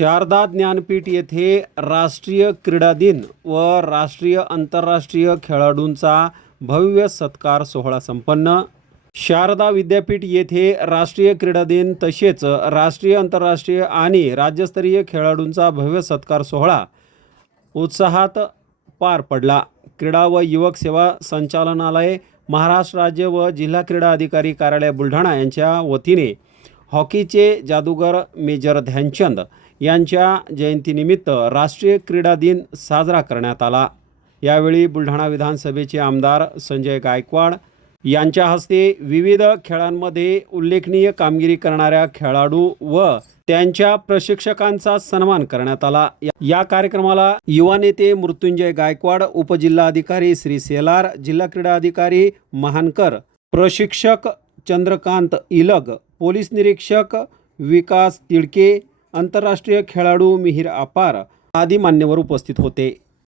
शारदा ज्ञानपीठ येथे राष्ट्रीय क्रीडा दिन व राष्ट्रीय आंतरराष्ट्रीय खेळाडूंचा भव्य सत्कार सोहळा संपन्न. शारदा विद्यापीठ येथे राष्ट्रीय क्रीडा दिन तसेच राष्ट्रीय आंतरराष्ट्रीय आणि राज्यस्तरीय खेळाडूंचा भव्य सत्कार सोहळा उत्साहात पार पडला. क्रीडा व युवक सेवा संचालनालय महाराष्ट्र राज्य व जिल्हा क्रीडा अधिकारी कार्यालय बुलढाणा यांच्या वतीने हॉकीचे जादूगार मेजर ध्यानचंद यांच्या जयंतीनिमित्त राष्ट्रीय क्रीडा दिन साजरा करण्यात आला. यावेळी बुलढाणा विधानसभेचे आमदार संजय गायकवाड यांच्या हस्ते विविध खेळांमध्ये उल्लेखनीय कामगिरी करणाऱ्या खेळाडू व त्यांच्या प्रशिक्षकांचा सन्मान करण्यात आला. या- या कार्यक्रमाला युवा नेते मृत्युंजय गायकवाड उपजिल्हाधिकारी श्री सेलार जिल्हा क्रीडा अधिकारी महानकर प्रशिक्षक चंद्रकांत इलग पोलीस निरीक्षक विकास तिडके आंतरराष्ट्रीय खेळाडू मिहिर अपार आदी मान्यवर उपस्थित होते.